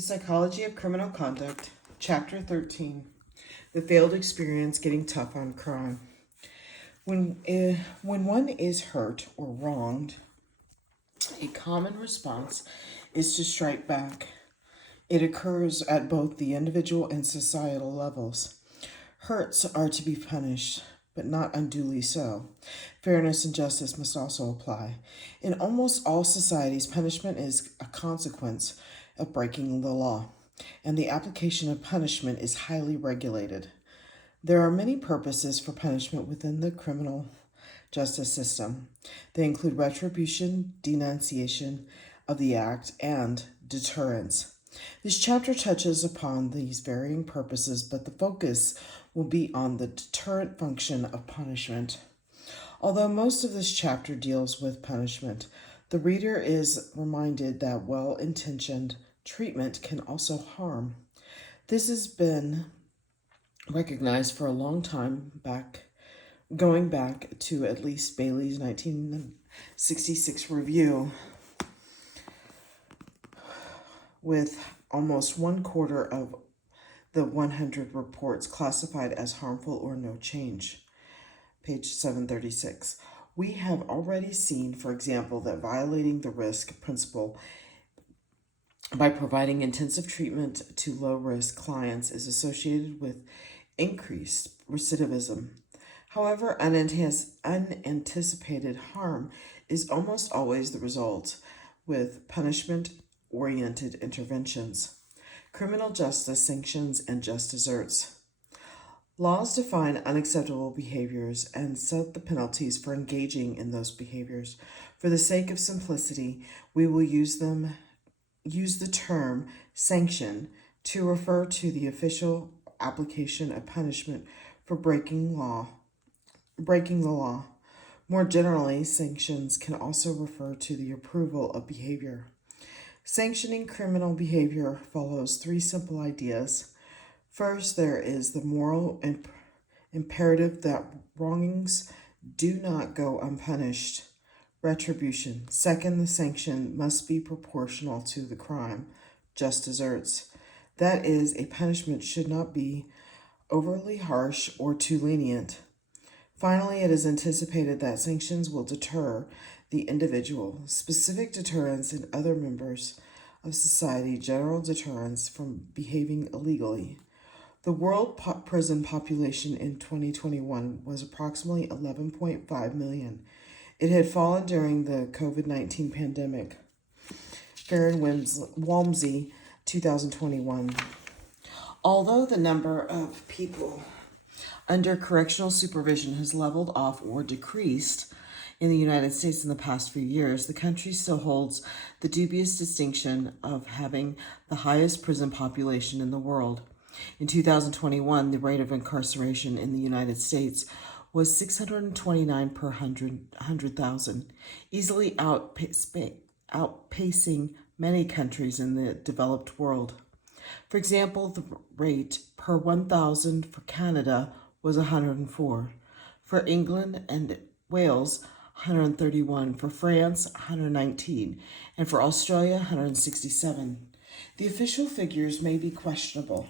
Psychology of Criminal Conduct, Chapter 13, The Failed Experience Getting Tough on Crime. When one is hurt or wronged, a common response is to strike back. It occurs at both the individual and societal levels. Hurts are to be punished, but not unduly so. Fairness and justice must also apply. In almost all societies, punishment is a consequence of breaking the law, and the application of punishment is highly regulated. There are many purposes for punishment within the criminal justice system. They include retribution, denunciation of the act, and deterrence. This chapter touches upon these varying purposes, but the focus will be on the deterrent function of punishment. Although most of this chapter deals with punishment, the reader is reminded that well-intentioned treatment can also harm. This has been recognized for a long time going back to at least Bailey's 1966 review, with almost 1/4 of the 100 reports classified as harmful or no change. Page 736. We have already seen, for example, that violating the risk principle by providing intensive treatment to low-risk clients is associated with increased recidivism. However, unanticipated harm is almost always the result with punishment-oriented interventions. Criminal justice sanctions and just deserts. Laws define unacceptable behaviors and set the penalties for engaging in those behaviors. For the sake of simplicity, we will use the term sanction to refer to the official application of punishment for breaking the law. More generally, sanctions can also refer to the approval of behavior. Sanctioning criminal behavior follows three simple ideas. First, there is the moral imperative that wrongings do not go unpunished. Retribution. Second, the sanction must be proportional to the crime. Just deserts. That is, a punishment should not be overly harsh or too lenient. Finally, it is anticipated that sanctions will deter the individual. Specific deterrence in other members of society, general deterrence from behaving illegally. The world prison population in 2021 was approximately 11.5 million. It had fallen during the COVID-19 pandemic. Farron Walmsley, 2021. Although the number of people under correctional supervision has leveled off or decreased in the United States in the past few years, the country still holds the dubious distinction of having the highest prison population in the world. In 2021, the rate of incarceration in the United States was 629 per 100,000, easily outpacing many countries in the developed world. For example, the rate per 1,000 for Canada was 104, for England and Wales 131, for France 119, and for Australia 167. The official figures may be questionable,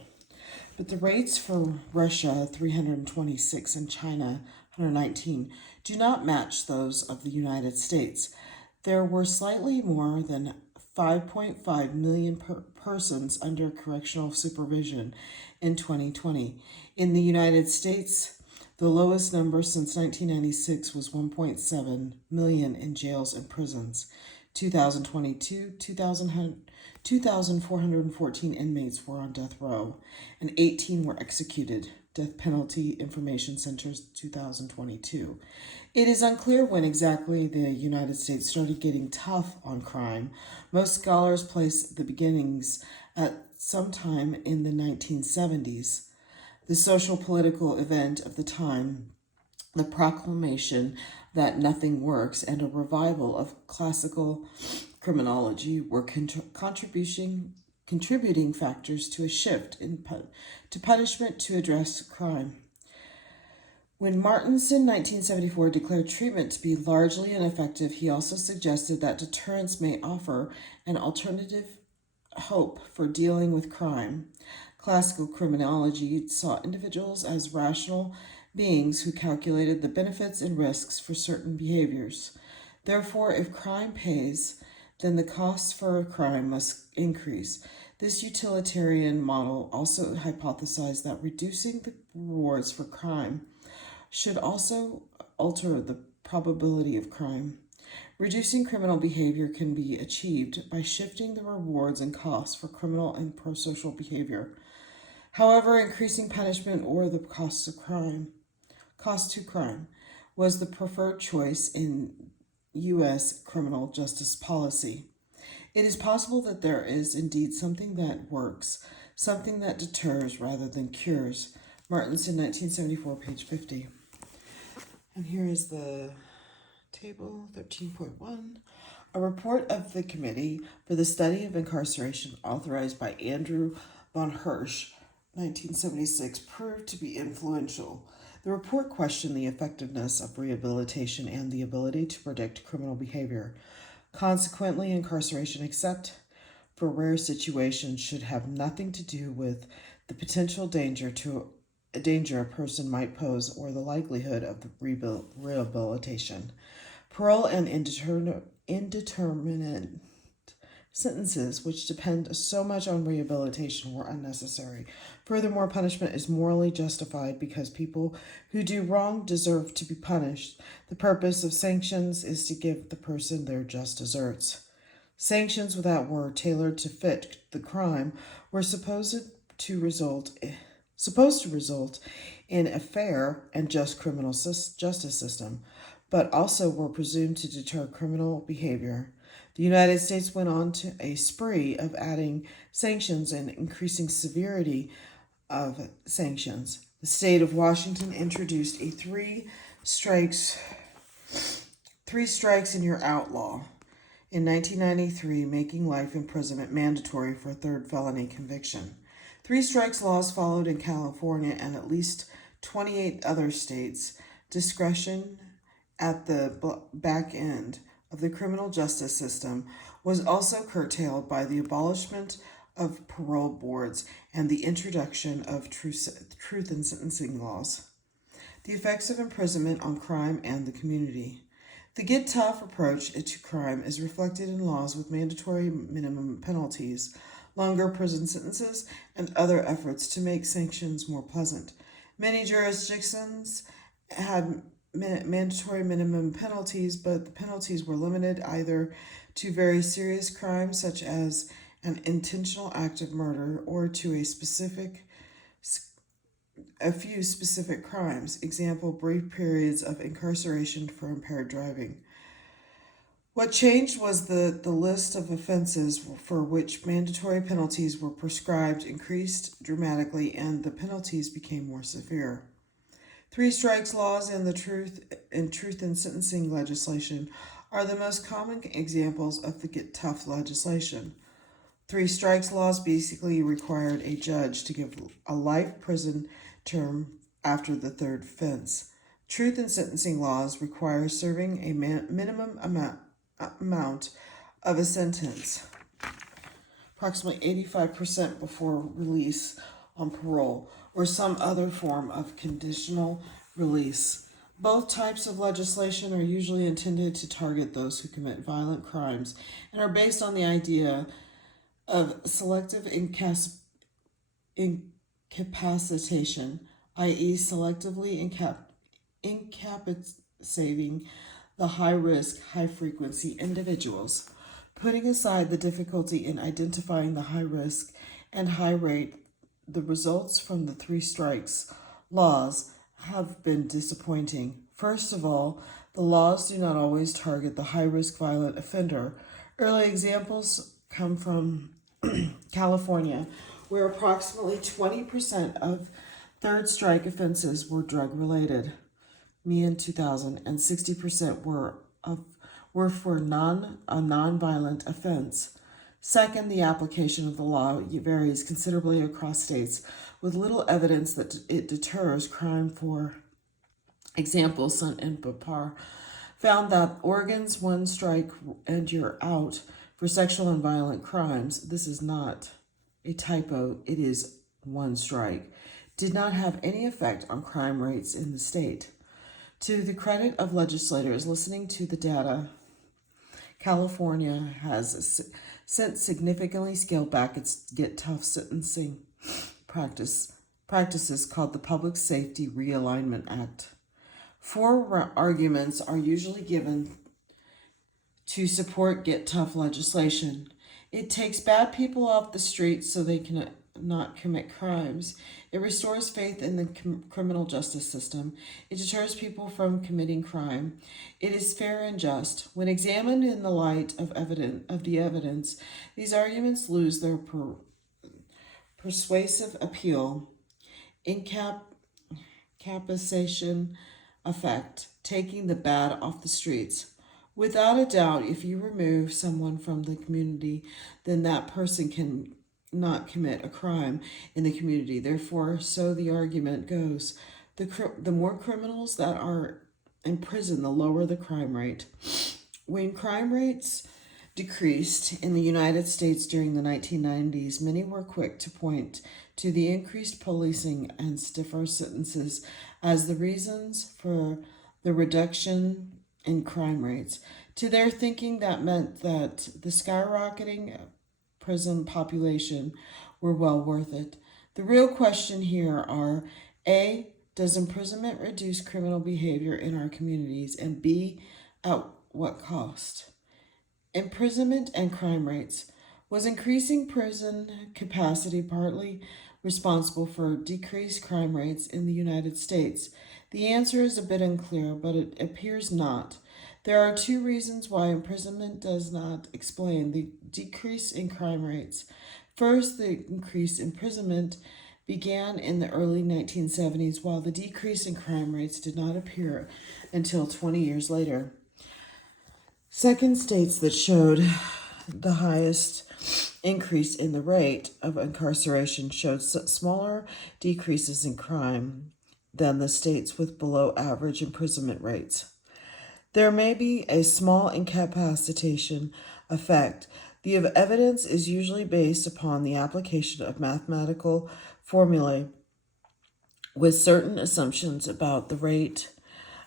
but the rates for Russia 326 and China 119 do not match those of the United States. There were slightly more than 5.5 million persons under correctional supervision in 2020. In the United States, the lowest number since 1996 was 1.7 million in jails and prisons. 2022, 2,414 inmates were on death row, and 18 were executed. Death Penalty Information Center's 2022. It is unclear when exactly the United States started getting tough on crime. Most scholars place the beginnings at some time in the 1970s. The social political event of the time, the proclamation that nothing works, and a revival of classical criminology were contributing factors to a shift to punishment to address crime. When Martins in 1974 declared treatment to be largely ineffective, he also suggested that deterrence may offer an alternative hope for dealing with crime. Classical criminology saw individuals as rational beings who calculated the benefits and risks for certain behaviors. Therefore, if crime pays, then the costs for a crime must increase. This utilitarian model also hypothesized that reducing the rewards for crime should also alter the probability of crime. Reducing criminal behavior can be achieved by shifting the rewards and costs for criminal and prosocial behavior. However, increasing punishment or the cost to crime was the preferred choice in U.S. criminal justice policy. It is possible that there is indeed something that works, something that deters rather than cures. Martinson, 1974, page 50. And here is the table 13.1. A report of the Committee for the Study of Incarceration, authorized by Andrew von Hirsch, 1976, proved to be influential. The report questioned the effectiveness of rehabilitation and the ability to predict criminal behavior. Consequently, incarceration, except for rare situations, should have nothing to do with the potential danger a person might pose or the likelihood of the rehabilitation. Parole and indeterminate sentences, which depend so much on rehabilitation, were unnecessary. Furthermore, punishment is morally justified because people who do wrong deserve to be punished. The purpose of sanctions is to give the person their just deserts. Sanctions that were tailored to fit the crime were supposed to result in a fair and just criminal justice system, but also were presumed to deter criminal behavior. The United States went on to a spree of adding sanctions and increasing severity of sanctions. The state of Washington introduced a three strikes and you're outlaw in 1993, making life imprisonment mandatory for a third felony conviction. Three strikes laws followed in California and at least 28 other states. Discretion at the back end of the criminal justice system was also curtailed by the abolishment of parole boards and the introduction of truth in sentencing laws. The effects of imprisonment on crime and the community. The get tough approach to crime is reflected in laws with mandatory minimum penalties, longer prison sentences, and other efforts to make sanctions more pleasant. Many jurisdictions had mandatory minimum penalties, but the penalties were limited either to very serious crimes such as an intentional act of murder or to a few specific crimes. Example, brief periods of incarceration for impaired driving. What changed was the list of offenses for which mandatory penalties were prescribed increased dramatically and the penalties became more severe. Three strikes laws and the truth in sentencing legislation are the most common examples of the get tough legislation. Three strikes laws basically required a judge to give a life prison term after the third offense. Truth in sentencing laws require serving a minimum amount of a sentence, approximately 85% before release on parole, or some other form of conditional release. Both types of legislation are usually intended to target those who commit violent crimes and are based on the idea of selective incapacitation, i.e., selectively incapacitating the high-risk, high-frequency individuals. Putting aside the difficulty in identifying the high-risk and high-rate, the results from the three strikes laws have been disappointing. First of all, the laws do not always target the high-risk violent offender. Early examples come from California, where approximately 20% of third strike offenses were drug-related, in 2000, and 60% were for a non-violent offense. Second, the application of the law varies considerably across states, with little evidence that it deters crime. For example, Sun and Bapar found that Oregon's one strike and you're out for sexual and violent crimes, this is not a typo, it is one strike, did not have any effect on crime rates in the state. To the credit of legislators listening to the data, California has since significantly scaled back its get tough sentencing practices called the Public Safety Realignment Act. Four arguments are usually given to support get tough legislation. It takes bad people off the streets so they can not commit crimes. It restores faith in the criminal justice system. It deters people from committing crime. It is fair and just. When examined in the light of the evidence, these arguments lose their persuasive appeal. Incapacitation effect, taking the bad off the streets. Without a doubt, if you remove someone from the community, then that person can not commit a crime in the community. Therefore, so the argument goes, the more criminals that are in prison, the lower the crime rate. When crime rates decreased in the United States during the 1990s, many were quick to point to the increased policing and stiffer sentences as the reasons for the reduction in crime rates. To their thinking, that meant that the skyrocketing prison population were well worth it. The real question here are A, does imprisonment reduce criminal behavior in our communities? And B, at what cost? Imprisonment and crime rates. Was increasing prison capacity partly responsible for decreased crime rates in the United States? The answer is a bit unclear, but it appears not. There are two reasons why imprisonment does not explain the decrease in crime rates. First, the increased imprisonment began in the early 1970s, while the decrease in crime rates did not appear until 20 years later. Second, states that showed the highest increase in the rate of incarceration showed smaller decreases in crime than the states with below average imprisonment rates. There may be a small incapacitation effect. The evidence is usually based upon the application of mathematical formulae with certain assumptions about the rate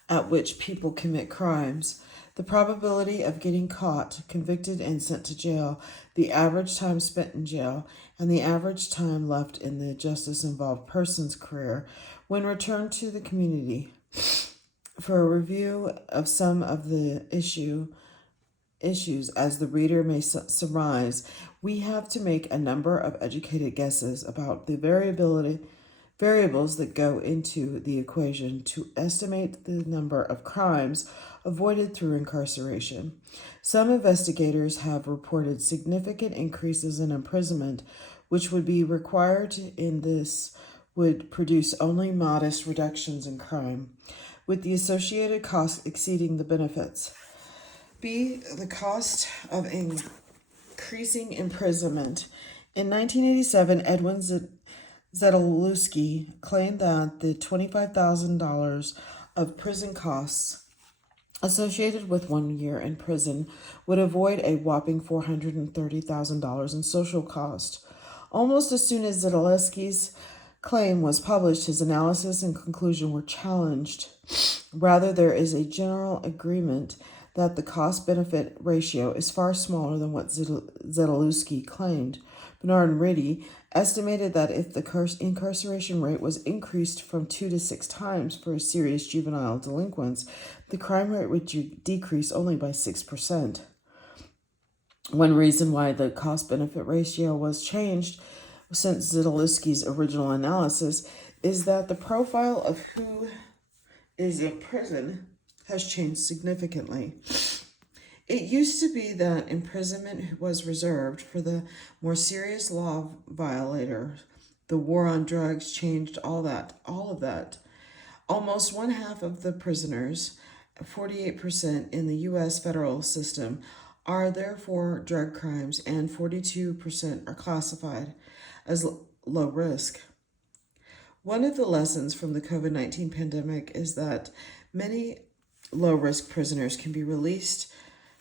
at which people commit crimes, the probability of getting caught, convicted, and sent to jail, the average time spent in jail, and the average time left in the justice-involved person's career when returned to the community. For a review of some of the issues, as the reader may surmise, we have to make a number of educated guesses about the variables that go into the equation to estimate the number of crimes avoided through incarceration. Some investigators have reported significant increases in imprisonment, which would be required in this would produce only modest reductions in crime, with the associated costs exceeding the benefits. B, the cost of increasing imprisonment. In 1987, Edwin Zetolewski claimed that the $25,000 of prison costs associated with 1 year in prison would avoid a whopping $430,000 in social cost. Almost as soon as Zetolewski's claim was published, his analysis and conclusion were challenged. Rather, there is a general agreement that the cost-benefit ratio is far smaller than what Zetolewski claimed. Bernard and Ritty estimated that if the incarceration rate was increased from 2 to 6 times for serious juvenile delinquents, the crime rate would decrease only by 6%. One reason why the cost-benefit ratio was changed since Zetolewski's original analysis is that the profile of who is in prison has changed significantly. It used to be that imprisonment was reserved for the more serious law violators. The war on drugs changed all of that. Almost one half of the prisoners, 48% in the U.S. federal system, are therefore drug crimes, and 42% are classified as low risk. One of the lessons from the COVID-19 pandemic is that many low-risk prisoners can be released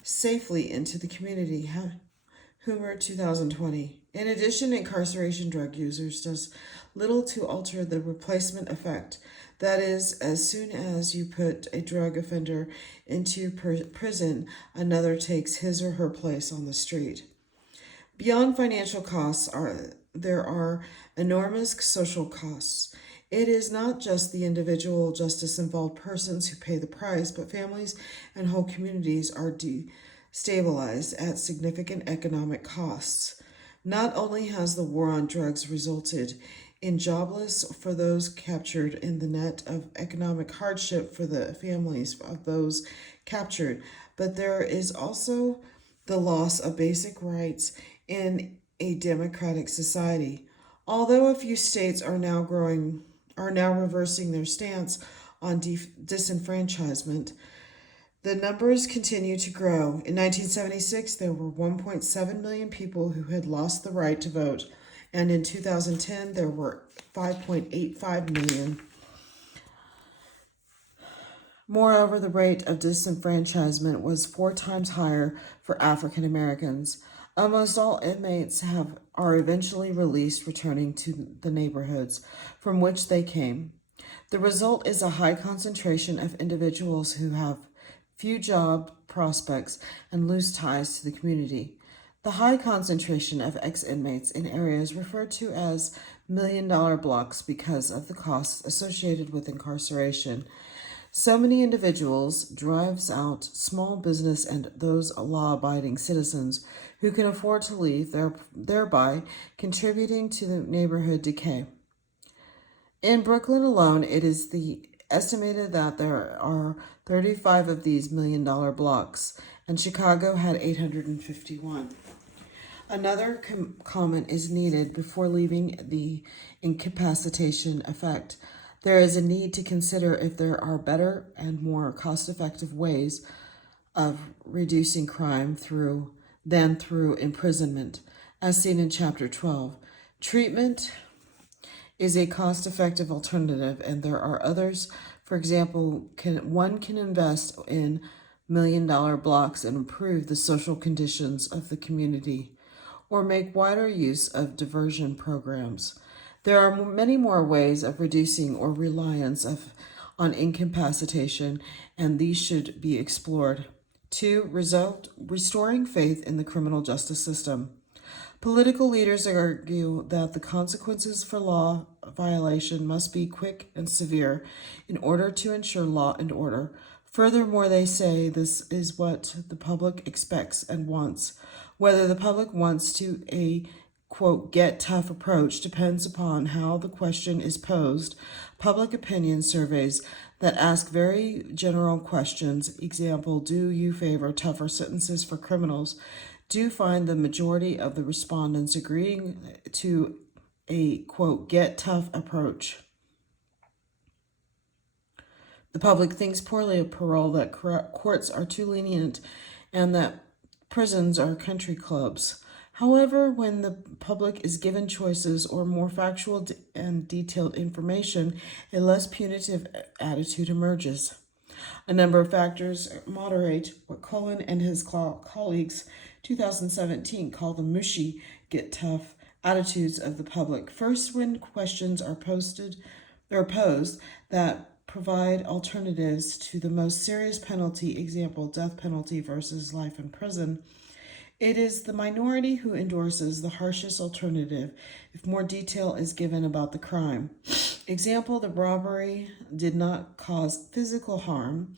safely into the community. Hoover, 2020. In addition, incarceration drug users does little to alter the replacement effect. That is, as soon as you put a drug offender into prison, another takes his or her place on the street. Beyond financial costs, there are enormous social costs. It is not just the individual justice involved persons who pay the price, but families and whole communities are destabilized at significant economic costs. Not only has the war on drugs resulted in jobless for those captured in the net of economic hardship for the families of those captured, but there is also the loss of basic rights in a democratic society. Although a few states are now reversing their stance on disenfranchisement, the numbers continue to grow. In 1976, there were 1.7 million people who had lost the right to vote, and in 2010, there were 5.85 million. Moreover, the rate of disenfranchisement was 4 times higher for African Americans. Almost all inmates are eventually released, returning to the neighborhoods from which they came. The result is a high concentration of individuals who have few job prospects and loose ties to the community. The high concentration of ex-inmates in areas referred to as million-dollar blocks because of the costs associated with incarceration. So many individuals drives out small business and those law-abiding citizens who can afford to leave, thereby contributing to the neighborhood decay. In Brooklyn alone, it is estimated that there are 35 of these million-dollar blocks, and Chicago had 851. Another comment is needed before leaving the incapacitation effect. There is a need to consider if there are better and more cost-effective ways of reducing crime than through imprisonment, as seen in Chapter 12. Treatment is a cost-effective alternative, and there are others. For example, one can invest in million-dollar blocks and improve the social conditions of the community, or make wider use of diversion programs. There are many more ways of reducing or reliance on incapacitation, and these should be explored. 2. Restoring faith in the criminal justice system. Political leaders argue that the consequences for law violation must be quick and severe in order to ensure law and order. Furthermore, they say this is what the public expects and wants. Whether the public wants to a quote, get tough approach depends upon how the question is posed. Public opinion surveys that ask very general questions, example, do you favor tougher sentences for criminals, do find the majority of the respondents agreeing to a quote, get tough approach. The public thinks poorly of parole, that courts are too lenient, and that prisons are country clubs. However, when the public is given choices or more factual and detailed information, a less punitive attitude emerges. A number of factors moderate what Cullen and his colleagues 2017 call the mushy, get tough attitudes of the public. First, when questions are posed that provide alternatives to the most serious penalty, example, death penalty versus life in prison, it is the minority who endorses the harshest alternative if more detail is given about the crime. Example, the robbery did not cause physical harm,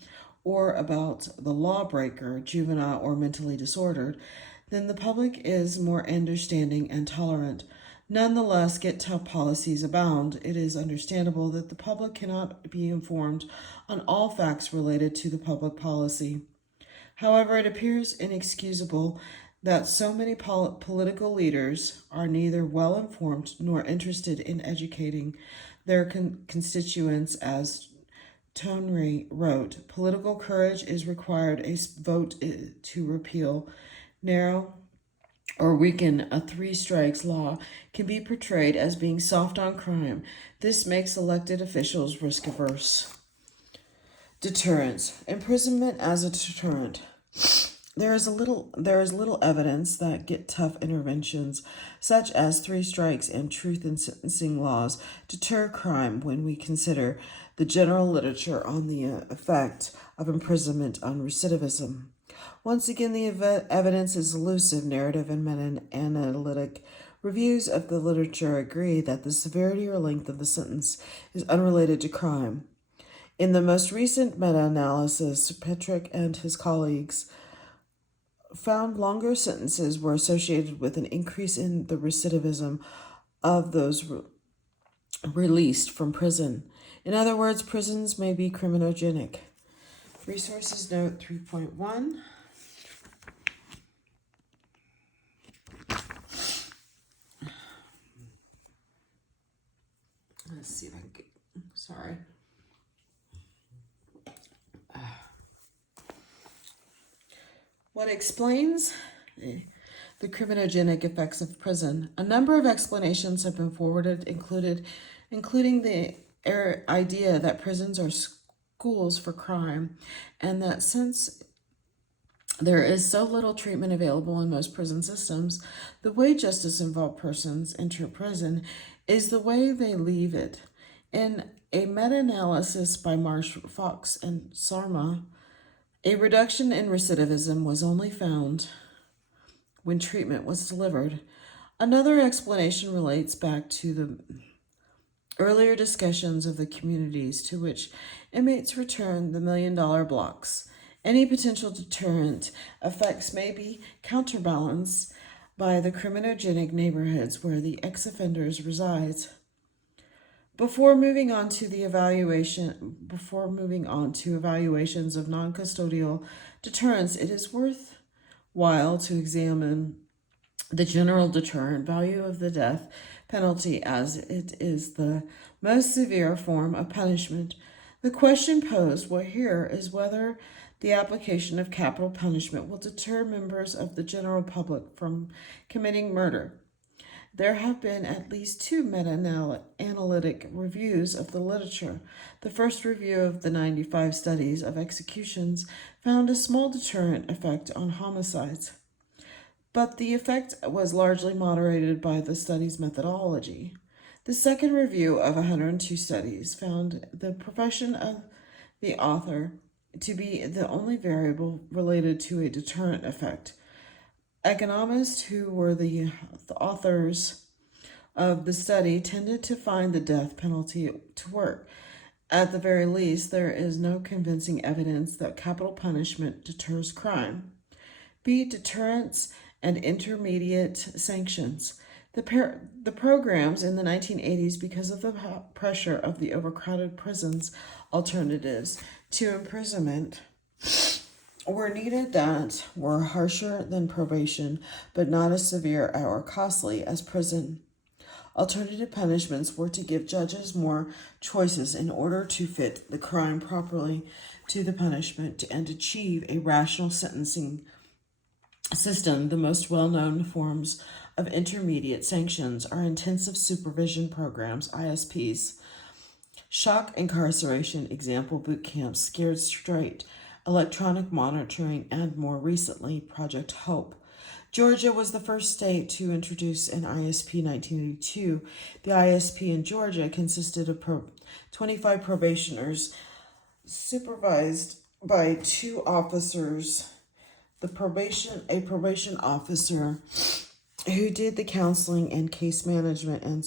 or about the lawbreaker, juvenile or mentally disordered, then the public is more understanding and tolerant. Nonetheless, get tough policies abound. It is understandable that the public cannot be informed on all facts related to the public policy. However, it appears inexcusable that so many political leaders are neither well informed nor interested in educating their constituents. As Tonry wrote, political courage is required. A vote to repeal, narrow, or weaken a 3 strikes law can be portrayed as being soft on crime. This makes elected officials risk averse. Deterrence. Imprisonment as a deterrent. There is little evidence that get tough interventions, such as 3 strikes and truth in sentencing laws, deter crime when we consider the general literature on the effect of imprisonment on recidivism. Once again, the evidence is elusive. Narrative and meta-analytic reviews of the literature agree that the severity or length of the sentence is unrelated to crime. In the most recent meta-analysis, Petrick and his colleagues found longer sentences were associated with an increase in the recidivism of those released from prison. In other words, prisons may be criminogenic. Resources note 3.1. Let's see if I can get, sorry. What explains the criminogenic effects of prison? A number of explanations have been forwarded, including the idea that prisons are schools for crime, and that since there is so little treatment available in most prison systems, the way justice-involved persons enter prison is the way they leave it. In a meta-analysis by Marsh, Fox, and Sarma, a reduction in recidivism was only found when treatment was delivered. Another explanation relates back to the earlier discussions of the communities to which inmates return the $1 million blocks. Any potential deterrent effects may be counterbalanced by the criminogenic neighborhoods where the ex-offenders reside. Before moving on to evaluations of non-custodial deterrence, it is worthwhile to examine the general deterrent value of the death penalty, as it is the most severe form of punishment. The question posed here is whether the application of capital punishment will deter members of the general public from committing murder. There have been at least 2 meta-analytic reviews of the literature. The first review of the 95 studies of executions found a small deterrent effect on homicides, but the effect was largely moderated by the study's methodology. The second review of 102 studies found the profession of the author to be the only variable related to a deterrent effect. Economists who were the authors of the study tended to find the death penalty to work. At the very least, there is no convincing evidence that capital punishment deters crime. B. Deterrence and intermediate sanctions. The programs in the 1980s, because of the pressure of the overcrowded prisons, alternatives to imprisonment were needed that were harsher than probation, but not as severe or costly as prison. Alternative punishments were to give judges more choices in order to fit the crime properly to the punishment and achieve a rational sentencing system. The most well-known forms of intermediate sanctions are intensive supervision programs, ISPs, shock incarceration, example boot camps, scared straight, electronic monitoring, and more recently, Project Hope. Georgia was the first state to introduce an ISP in 1982. The ISP in Georgia consisted of 25 probationers supervised by 2 officers. A probation officer who did the counseling and case management, and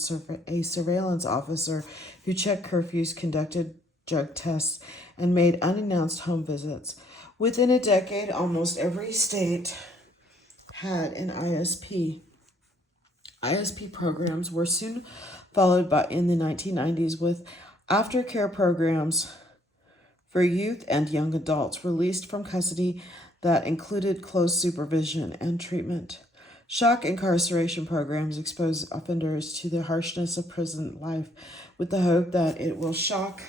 a surveillance officer who checked curfews, conducted drug tests, and made unannounced home visits. Within a decade, almost every state had an ISP. ISP programs were soon followed by in the 1990s with aftercare programs for youth and young adults released from custody that included close supervision and treatment. Shock incarceration programs expose offenders to the harshness of prison life with the hope that it will shock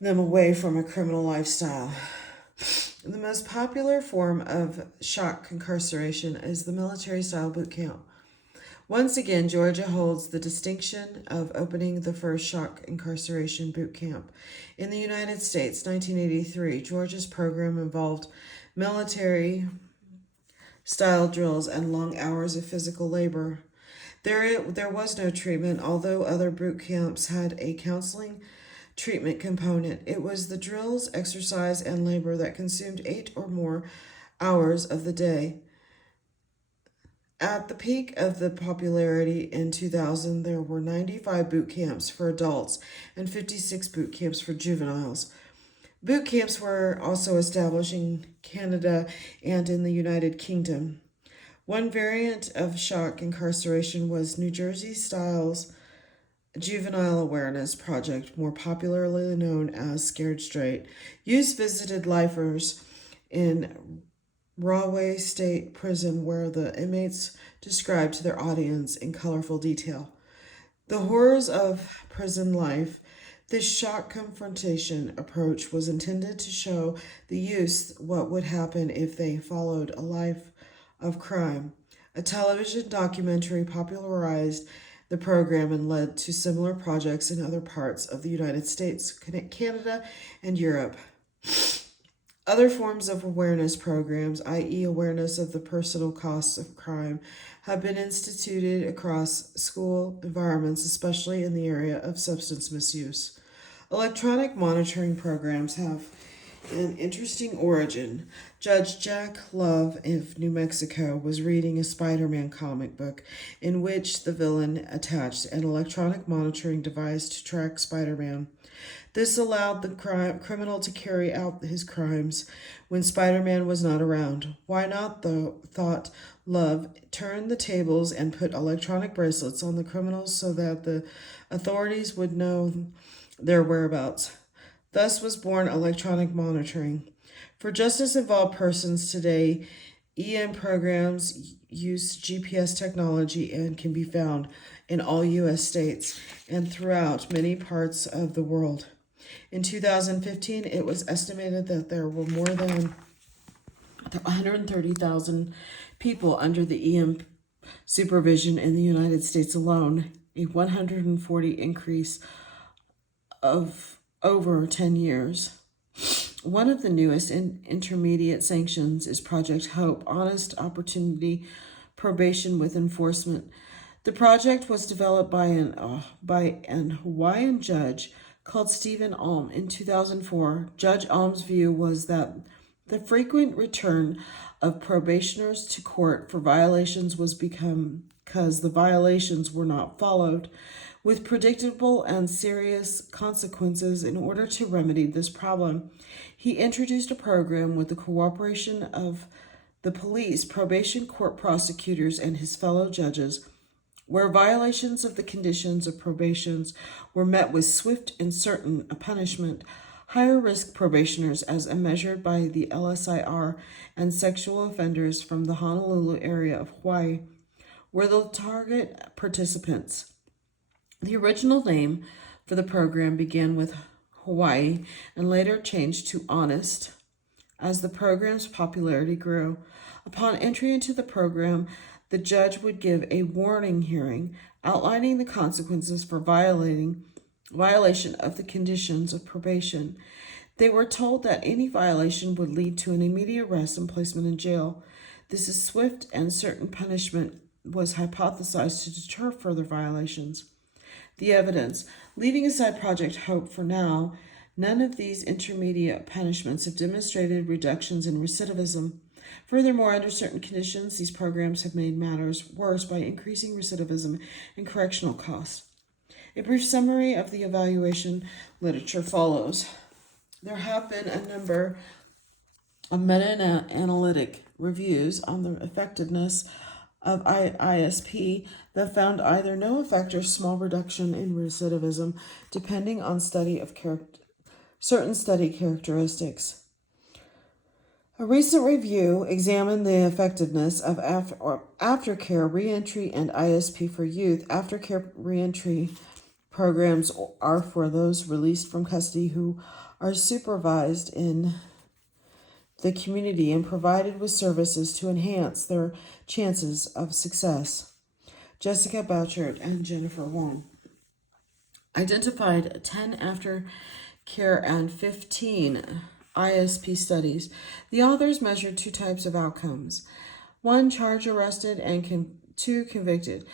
them away from a criminal lifestyle. The most popular form of shock incarceration is the military-style boot camp. Once again, Georgia holds the distinction of opening the first shock incarceration boot camp. In the United States, 1983, Georgia's program involved military style drills, and long hours of physical labor. There was no treatment, although other boot camps had a counseling treatment component. It was the drills, exercise, and labor that consumed 8 or more hours of the day. At the peak of the popularity in 2000, there were 95 boot camps for adults and 56 boot camps for juveniles. Boot camps were also established in Canada and in the United Kingdom. One variant of shock incarceration was New Jersey Styles Juvenile Awareness Project, more popularly known as Scared Straight. Youth visited lifers in Rahway State Prison, where the inmates described to their audience in colorful detail the horrors of prison life. This shock confrontation approach was intended to show the youth what would happen if they followed a life of crime. A television documentary popularized the program and led to similar projects in other parts of the United States, Canada, and Europe. Other forms of awareness programs, i.e., awareness of the personal costs of crime, have been instituted across school environments, especially in the area of substance misuse. Electronic monitoring programs have an interesting origin. Judge Jack Love of New Mexico was reading a Spider-Man comic book in which the villain attached an electronic monitoring device to track Spider-Man. This allowed the criminal to carry out his crimes when Spider-Man was not around. Why not, though, thought Love, turn the tables and put electronic bracelets on the criminals so that the authorities would know their whereabouts. Thus was born electronic monitoring. For justice-involved persons today, EM programs use GPS technology and can be found in all U.S. states and throughout many parts of the world. In 2015, it was estimated that there were more than 130,000 people under the EM supervision in the United States alone, a 140 increase of over 10 years. One of the newest intermediate sanctions is Project Hope, Honest Opportunity Probation with Enforcement. The project was developed by an Hawaiian judge called Stephen Alm in 2004. Judge Alm's view was that the frequent return of probationers to court for violations was because the violations were not followed with predictable and serious consequences. In order to remedy this problem, he introduced a program with the cooperation of the police, probation court prosecutors, and his fellow judges, where violations of the conditions of probations were met with swift and certain punishment. Higher risk probationers, as measured by the LSIR, and sexual offenders from the Honolulu area of Hawaii, were the target participants. The original name for the program began with Hawaii and later changed to Honest as the program's popularity grew. Upon entry into the program, the judge would give a warning hearing outlining the consequences for violation of the conditions of probation. They were told that any violation would lead to an immediate arrest and placement in jail. This is swift and certain punishment was hypothesized to deter further violations. The evidence. Leaving aside Project Hope for now, none of these intermediate punishments have demonstrated reductions in recidivism. Furthermore, under certain conditions, these programs have made matters worse by increasing recidivism and correctional costs. A brief summary of the evaluation literature follows. There have been a number of meta-analytic reviews on the effectiveness of ISP that found either no effect or small reduction in recidivism, depending on certain study characteristics. A recent review examined the effectiveness of aftercare reentry and ISP for youth. Aftercare reentry programs are for those released from custody who are supervised in the community and provided with services to enhance their chances of success. Jessica Bouchard and Jennifer Wong identified 10 aftercare and 15 ISP studies. The authors measured two types of outcomes: one, charged, arrested, and two, convicted.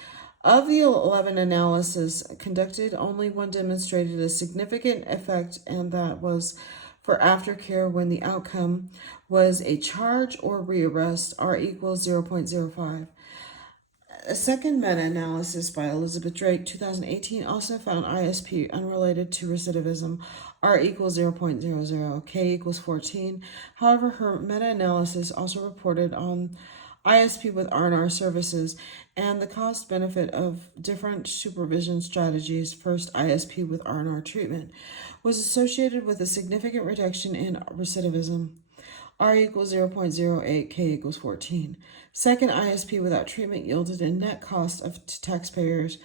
Of the 11 analyses conducted, only one demonstrated a significant effect, and that was for aftercare when the outcome was a charge or rearrest, R equals 0.05. A second meta-analysis by Elizabeth Drake, 2018, also found ISP unrelated to recidivism, R equals 0.00, K equals 14. However, her meta-analysis also reported on ISP with R&R services and the cost-benefit of different supervision strategies. First, ISP with R&R treatment was associated with a significant reduction in recidivism, R equals 0.08, K equals 14. Second, ISP without treatment yielded a net cost to taxpayers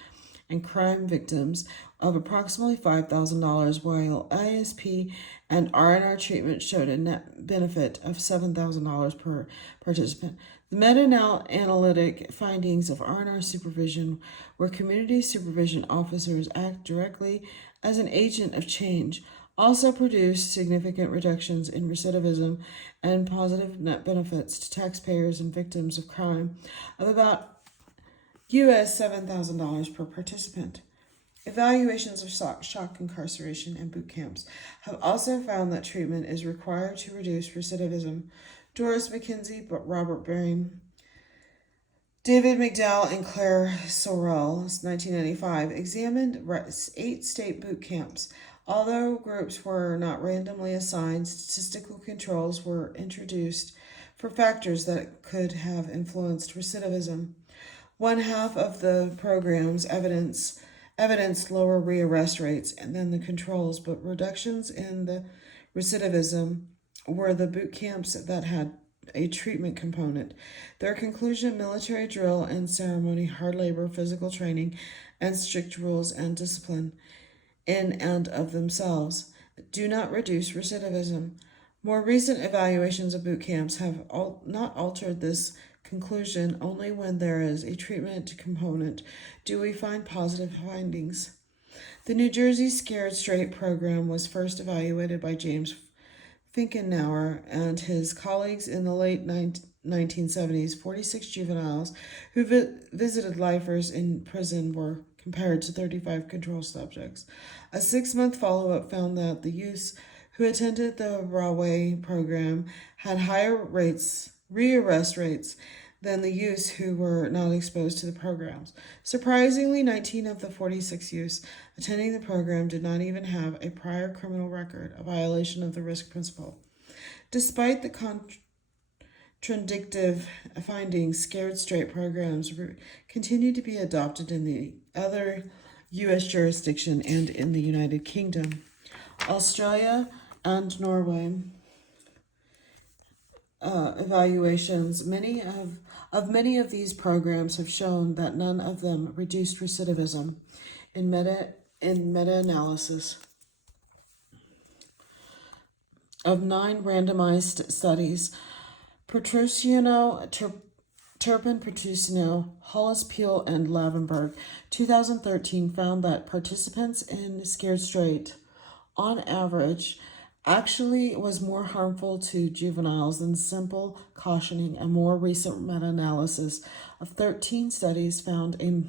and crime victims of approximately $5,000, while ISP and R&R treatment showed a net benefit of $7,000 per participant. The meta-analytic findings of R&R supervision, where community supervision officers act directly as an agent of change, also produced significant reductions in recidivism and positive net benefits to taxpayers and victims of crime of about US $7,000 per participant. Evaluations of shock incarceration and boot camps have also found that treatment is required to reduce recidivism. Doris McKenzie, Robert Baring, David McDowell, and Claire Sorrell, 1995, examined 8 state boot camps. Although groups were not randomly assigned, statistical controls were introduced for factors that could have influenced recidivism. One half of the programs evidenced lower rearrest rates than the controls, but reductions in the recidivism were the boot camps that had a treatment component. Their conclusion: military drill and ceremony, hard labor, physical training, and strict rules and discipline in and of themselves do not reduce recidivism. More recent evaluations of boot camps have not altered this conclusion. Only when there is a treatment component do we find positive findings. The New Jersey Scared Straight program was first evaluated by James Finkenauer and his colleagues in the late 1970s. 46 juveniles who visited lifers in prison were compared to 35 control subjects. A 6-month follow-up found that the youths who attended the Rahway program had higher rearrest rates than the youths who were not exposed to the programs. Surprisingly, 19 of the 46 youths attending the program did not even have a prior criminal record, a violation of the risk principle. Despite the contradictive findings, Scared Straight programs continue to be adopted in the other U.S. jurisdiction and in the United Kingdom, Australia, and Norway. Evaluations. Many of these programs have shown that none of them reduced recidivism. In meta-analysis of 9 randomized studies, Turpin, Petrusino, Hollis, Peel, and Lavenberg, 2013, found that participants in Scared Straight, on average, actually was more harmful to juveniles than simple cautioning. A more recent meta-analysis of 13 studies found a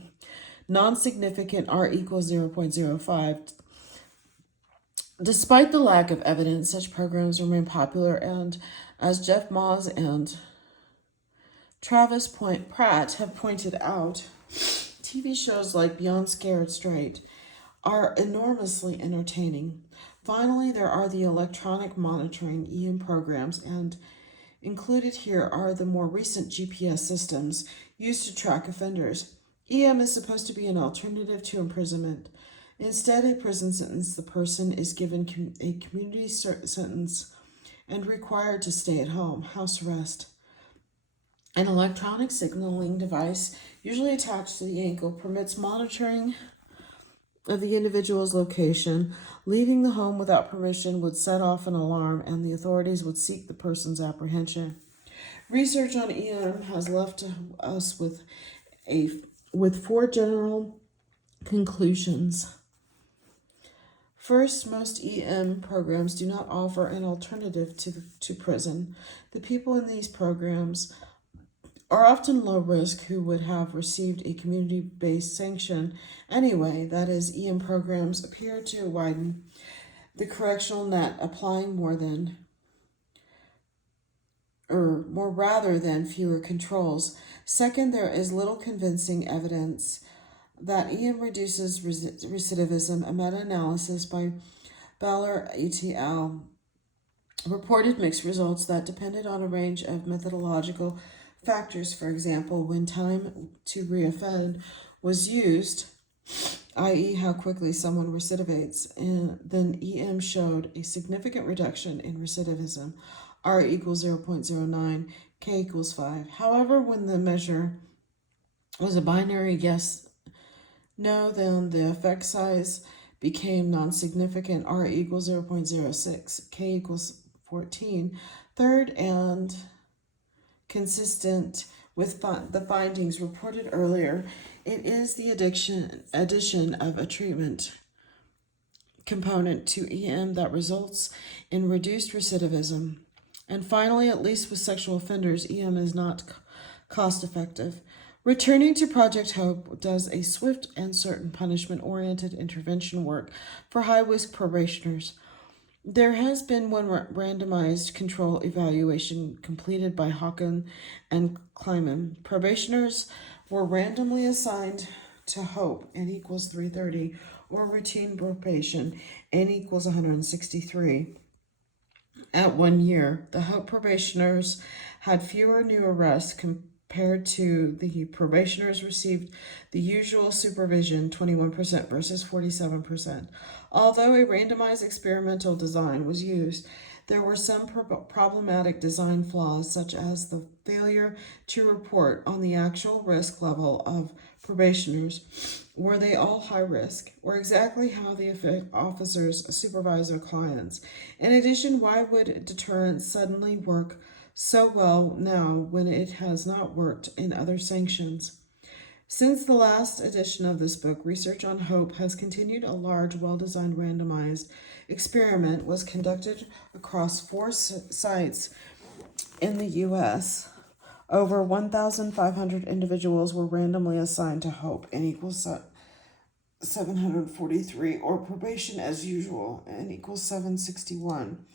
non-significant R equals 0.05. Despite the lack of evidence, such programs remain popular, and as Jeff Moss and Travis Pratt have pointed out, TV shows like Beyond Scared Straight are enormously entertaining. Finally, there are the electronic monitoring EM programs, and included here are the more recent GPS systems used to track offenders. EM is supposed to be an alternative to imprisonment. Instead, a prison sentence, the person is given a community sentence and required to stay at home, house arrest. An electronic signaling device, usually attached to the ankle, permits monitoring of the individual's location. Leaving the home without permission would set off an alarm, and the authorities would seek the person's apprehension. Research on EM has left us with 4 general conclusions. First, most EM programs do not offer an alternative to prison. The people in these programs are often low risk who would have received a community-based sanction anyway. That is, EM programs appear to widen the correctional net, applying more rather than fewer controls. Second, there is little convincing evidence that EM reduces recidivism. A meta-analysis by Baller et al. Reported mixed results that depended on a range of methodological factors. For example, when time to reoffend was used, i.e. how quickly someone recidivates, and then EM showed a significant reduction in recidivism, R equals 0.09, K equals 5. However, when the measure was a binary yes, no, then the effect size became non-significant, R equals 0.06, K equals 14. Third, and consistent with the findings reported earlier, it is the addition of a treatment component to EM that results in reduced recidivism. And finally, at least with sexual offenders, EM is not cost effective. Returning to Project Hope does a swift and certain punishment-oriented intervention work for high-risk probationers. There has been one randomized control evaluation completed by Hawken and Kleiman. Probationers were randomly assigned to Hope, N equals 330, or routine probation, N equals 163. At 1 year, the Hope probationers had fewer new arrests compared to the probationers received the usual supervision, 21% versus 47%. Although a randomized experimental design was used, there were some problematic design flaws, such as the failure to report on the actual risk level of probationers. Were they all high risk? Or exactly how the officers supervise their clients? In addition, why would deterrence suddenly work so well now when it has not worked in other sanctions? Since the last edition of this book, research on Hope has continued. A large, well-designed randomized experiment was conducted across 4 sites in the U.S. Over 1,500 individuals were randomly assigned to Hope, N equals 743, or probation as usual, N equals 761.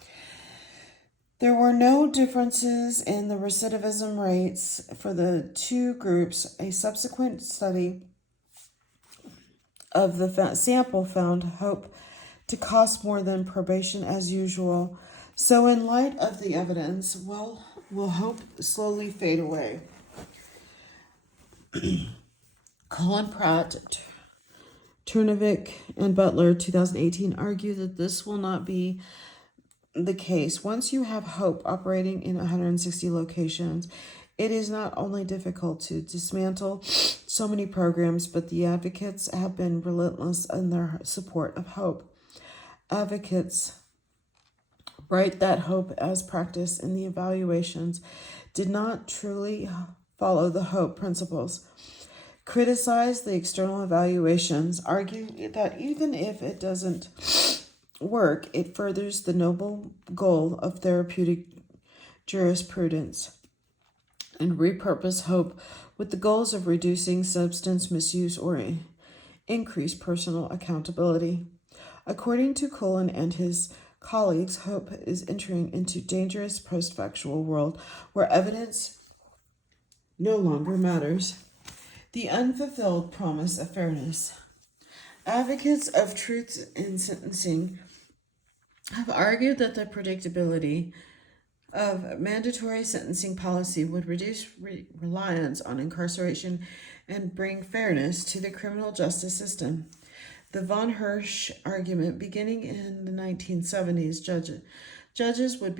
There were no differences in the recidivism rates for the 2 groups. A subsequent study of the sample found Hope to cost more than probation as usual. So in light of the evidence, will Hope slowly fade away? Colin Pratt, Turnavik, and Butler, 2018, argue that this will not be the case. Once you have Hope operating in 160 locations, it is not only difficult to dismantle so many programs, but the advocates have been relentless in their support of Hope. Advocates write that Hope, as practiced in the evaluations, did not truly follow the Hope principles. Criticize the external evaluations, argue that even if it doesn't work, it furthers the noble goal of therapeutic jurisprudence, and repurpose Hope with the goals of reducing substance misuse or increase personal accountability. According to Colin and his colleagues, Hope is entering into dangerous post-factual world where evidence no longer matters. The unfulfilled promise of fairness. Advocates of truth in sentencing have argued that the predictability of mandatory sentencing policy would reduce reliance on incarceration and bring fairness to the criminal justice system. The von Hirsch argument, beginning in the 1970s, judges would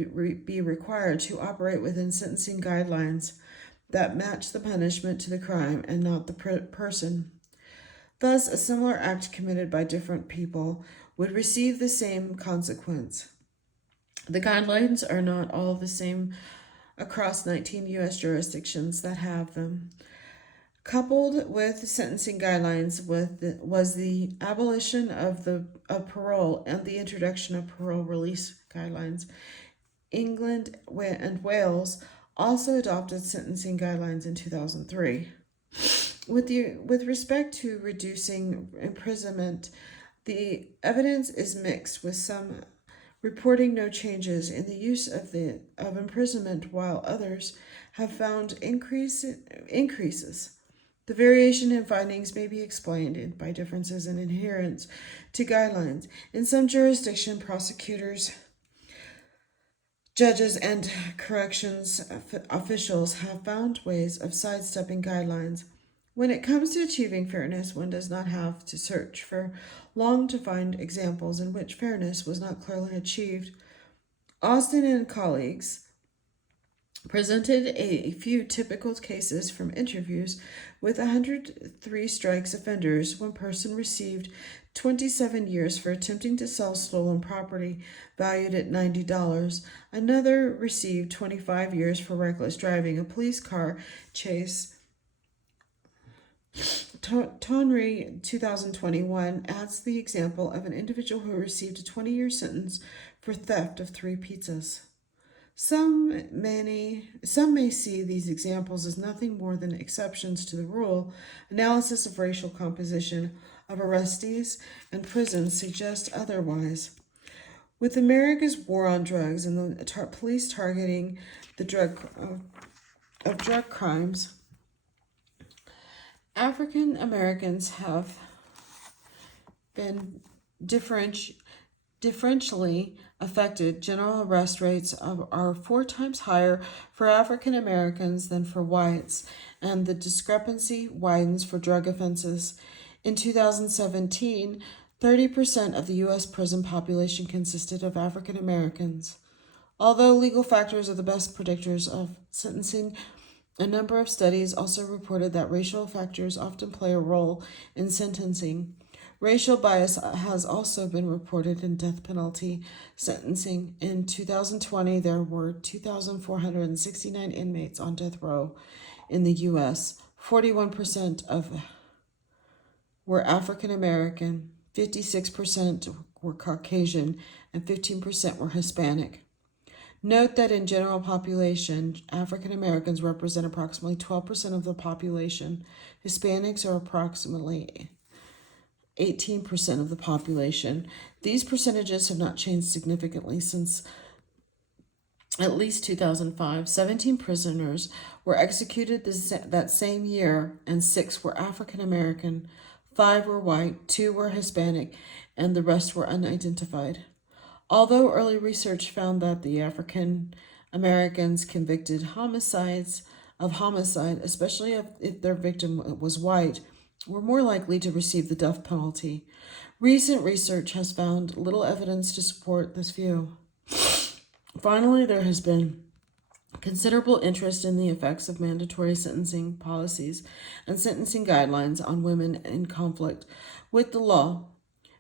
be required to operate within sentencing guidelines that match the punishment to the crime and not the person. Thus, a similar act committed by different people would receive the same consequence. The guidelines are not all the same across 19 U.S. jurisdictions that have them. Coupled with sentencing guidelines was the abolition of parole and the introduction of parole release guidelines. England and Wales also adopted sentencing guidelines in 2003. With respect to reducing imprisonment, the evidence is mixed, with some reporting no changes in the use of imprisonment, while others have found increases. The variation in findings may be explained by differences in adherence to guidelines. In some jurisdictions, prosecutors, judges, and corrections officials have found ways of sidestepping guidelines. When it comes to achieving fairness, one does not have to search for long to find examples in which fairness was not clearly achieved. Austin and colleagues presented a few typical cases from interviews with 103 strikes offenders. One person received 27 years for attempting to sell stolen property valued at $90. Another received 25 years for reckless driving a police car chase. Tonry 2021 adds the example of an individual who received a 20-year sentence for theft of 3 pizzas. Some may see these examples as nothing more than exceptions to the rule. Analysis of racial composition of arrestees and prisons suggests otherwise. With America's war on drugs and the police targeting the drug crimes, African Americans have been differentially affected. General arrest rates are 4 times higher for African Americans than for whites, and the discrepancy widens for drug offenses. In 2017, 30% of the U.S. prison population consisted of African Americans. Although legal factors are the best predictors of sentencing, a number of studies also reported that racial factors often play a role in sentencing. Racial bias has also been reported in death penalty sentencing. In 2020, there were 2,469 inmates on death row in the U.S. 41% were African American, 56% were Caucasian, and 15% were Hispanic. Note that in general population, African Americans represent approximately 12% of the population. Hispanics are approximately 18% of the population. These percentages have not changed significantly since at least 2005. 17 prisoners were executed that same year, and 6 were African American, 5 were white, 2 were Hispanic, and the rest were unidentified. Although early research found that the African Americans convicted of homicide, especially if their victim was white, were more likely to receive the death penalty. Recent research has found little evidence to support this view. Finally, there has been considerable interest in the effects of mandatory sentencing policies and sentencing guidelines on women in conflict with the law.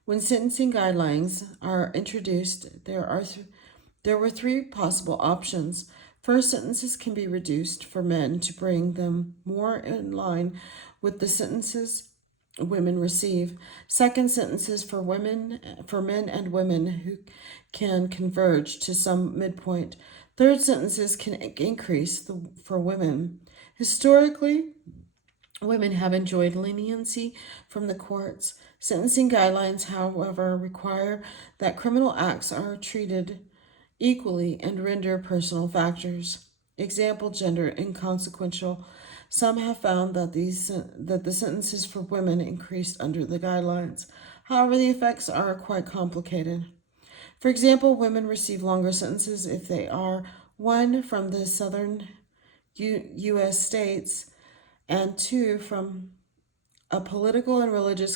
When sentencing guidelines are introduced, there were 3 possible options. First, sentences can be reduced for men to bring them more in line with the sentences women receive. Second, sentences for men and women who can converge to some midpoint. Third, sentences can increase for women. Historically, women have enjoyed leniency from the courts. Sentencing guidelines, however, require that criminal acts are treated equally and render personal factors. Example, gender inconsequential. Some have found that the sentences for women increased under the guidelines. However, the effects are quite complicated. For example, women receive longer sentences if they are 1 from the southern U.S. states and 2 from a political and religious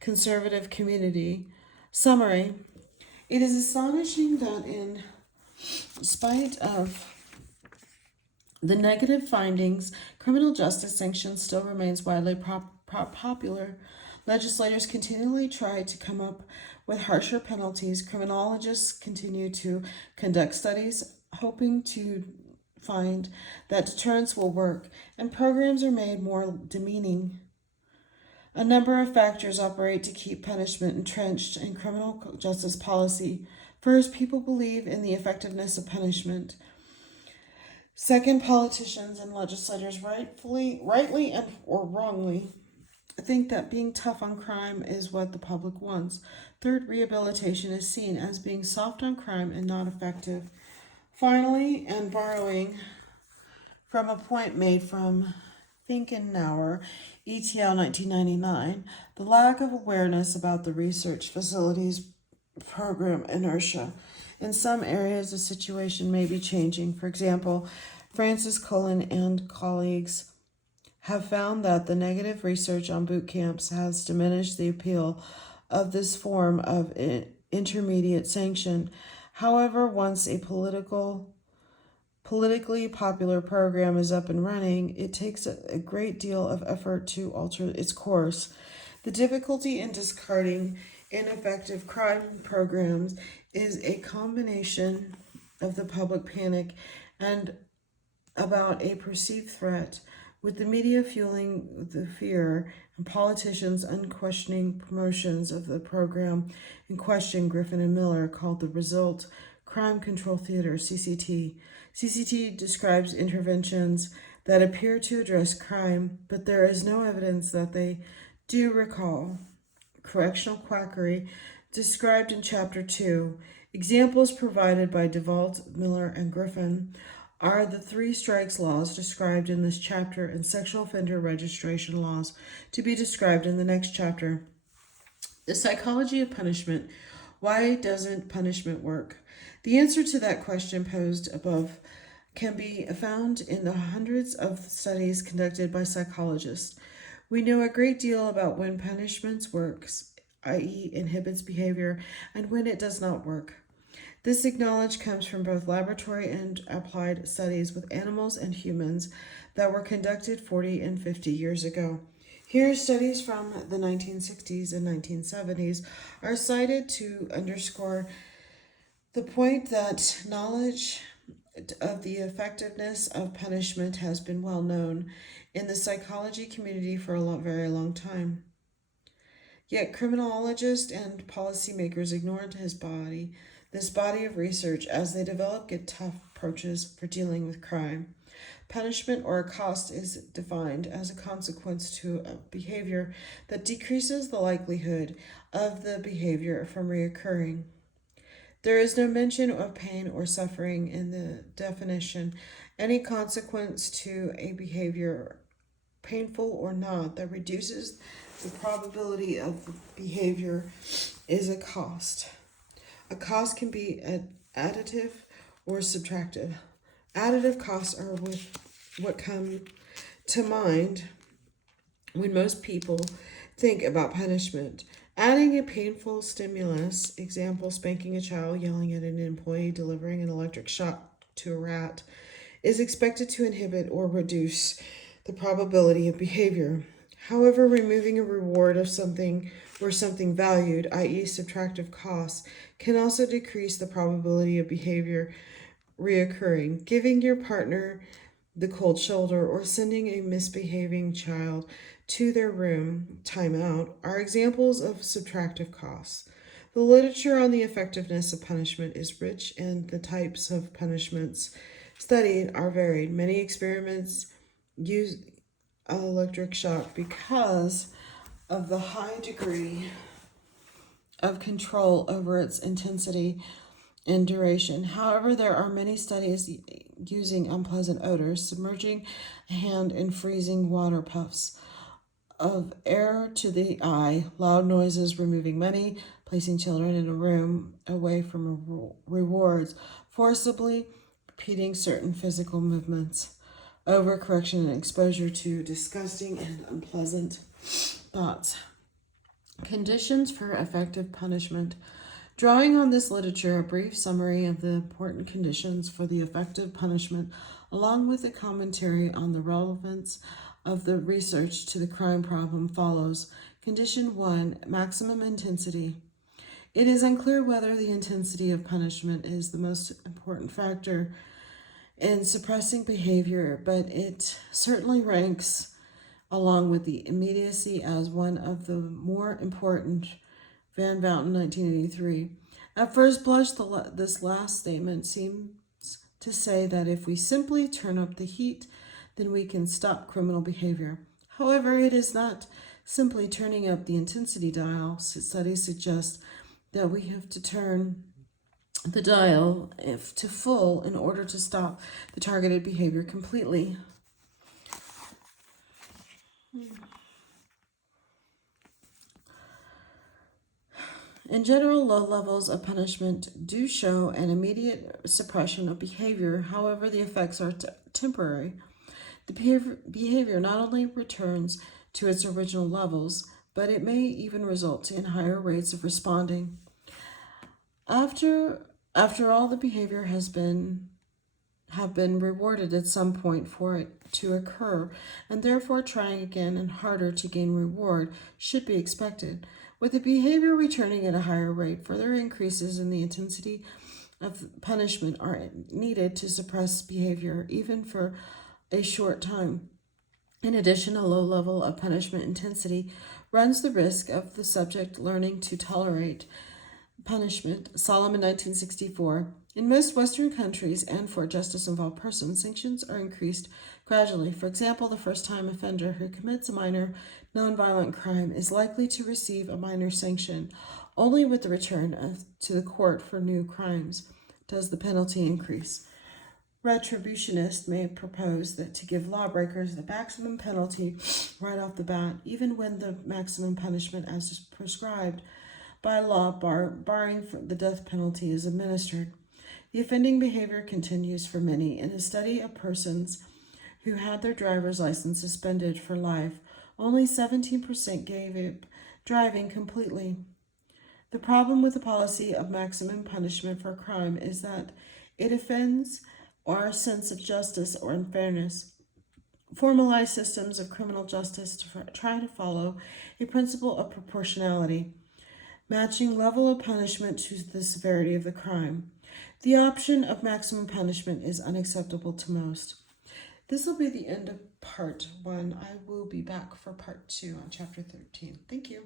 conservative community. Summary: it is astonishing that in spite of the negative findings, criminal justice sanctions still remains widely popular. Legislators continually try to come up with harsher penalties. Criminologists continue to conduct studies hoping to find that deterrence will work, and programs are made more demeaning. A number of factors operate to keep punishment entrenched in criminal justice policy. First, people believe in the effectiveness of punishment. Second, politicians and legislators rightly and or wrongly think that being tough on crime is what the public wants. Third, rehabilitation is seen as being soft on crime and not effective. Finally, and borrowing from a point made from Finkenauer, ETL 1999, the lack of awareness about the research facilities program inertia. In some areas, the situation may be changing. For example, Francis Cullen and colleagues have found that the negative research on boot camps has diminished the appeal of this form of intermediate sanction. However, once a politically popular program is up and running, it takes a great deal of effort to alter its course. The difficulty in discarding ineffective crime programs is a combination of the public panic and about a perceived threat, with the media fueling the fear and politicians unquestioning promotions of the program in question. Griffin and Miller called the result Crime Control Theater, CCT. CCT describes interventions that appear to address crime, but there is no evidence that they do. Recall correctional quackery described in Chapter 2. Examples provided by DeVault, Miller, and Griffin are the 3 strikes laws described in this chapter and sexual offender registration laws to be described in the next chapter. The psychology of punishment. Why doesn't punishment work? The answer to that question posed above can be found in the hundreds of studies conducted by psychologists. We know a great deal about when punishment works, i.e. inhibits behavior, and when it does not work. This knowledge comes from both laboratory and applied studies with animals and humans that were conducted 40 and 50 years ago. Here, studies from the 1960s and 1970s are cited to underscore the point that knowledge of the effectiveness of punishment has been well known in the psychology community for a very long time. Yet criminologists and policymakers ignored this body of research as they develop tough approaches for dealing with crime. Punishment or a cost is defined as a consequence to a behavior that decreases the likelihood of the behavior from reoccurring. There is no mention of pain or suffering in the definition. Any consequence to a behavior, painful or not, that reduces the probability of the behavior is a cost. A cost can be additive or subtractive. Additive costs are what come to mind when most people think about punishment. Adding a painful stimulus, example, spanking a child, yelling at an employee, delivering an electric shock to a rat, is expected to inhibit or reduce the probability of behavior. However, removing a reward of something or something valued, i.e. subtractive costs, can also decrease the probability of behavior reoccurring. Giving your partner the cold shoulder or sending a misbehaving child to their room timeout are examples of subtractive costs. The literature on the effectiveness of punishment is rich, and the types of punishments studied are varied. Many experiments use electric shock because of the high degree of control over its intensity and duration. However, there are many studies using unpleasant odors, submerging a hand in freezing water puffs of air to the eye, loud noises, removing money, placing children in a room away from rewards, forcibly repeating certain physical movements, overcorrection, and exposure to disgusting and unpleasant thoughts. Conditions for effective punishment. Drawing on this literature, a brief summary of the important conditions for the effective punishment, along with a commentary on the relevance of the research to the crime problem follows. Condition 1, maximum intensity. It is unclear whether the intensity of punishment is the most important factor in suppressing behavior, but it certainly ranks along with the immediacy as one of the more important. Van Vouten, 1983. At first blush, this last statement seems to say that if we simply turn up the heat, then we can stop criminal behavior. However, it is not simply turning up the intensity dial. Studies suggest that we have to turn the dial to full in order to stop the targeted behavior completely. In general, low levels of punishment do show an immediate suppression of behavior. However, the effects are temporary. The behavior not only returns to its original levels, but it may even result in higher rates of responding. After all, the behavior have been rewarded at some point for it to occur, and therefore trying again and harder to gain reward should be expected. With the behavior returning at a higher rate, further increases in the intensity of punishment are needed to suppress behavior, even for a short time. In addition, a low level of punishment intensity runs the risk of the subject learning to tolerate punishment. Solomon, 1964. In most Western countries and for justice-involved persons, sanctions are increased gradually. For example, the first-time offender who commits a minor nonviolent crime is likely to receive a minor sanction. Only with the return to the court for new crimes does the penalty increase. Retributionists may propose that to give lawbreakers the maximum penalty right off the bat, even when the maximum punishment as is prescribed by law barring the death penalty is administered. The offending behavior continues for many. In a study of persons who had their driver's license suspended for life, only 17% gave up driving completely. The problem with the policy of maximum punishment for a crime is that it offends our sense of justice or unfairness. Formalized systems of criminal justice try to follow a principle of proportionality, matching level of punishment to the severity of the crime. The option of maximum punishment is unacceptable to most. This will be the end of part 1. I will be back for part 2 on chapter 13. Thank you.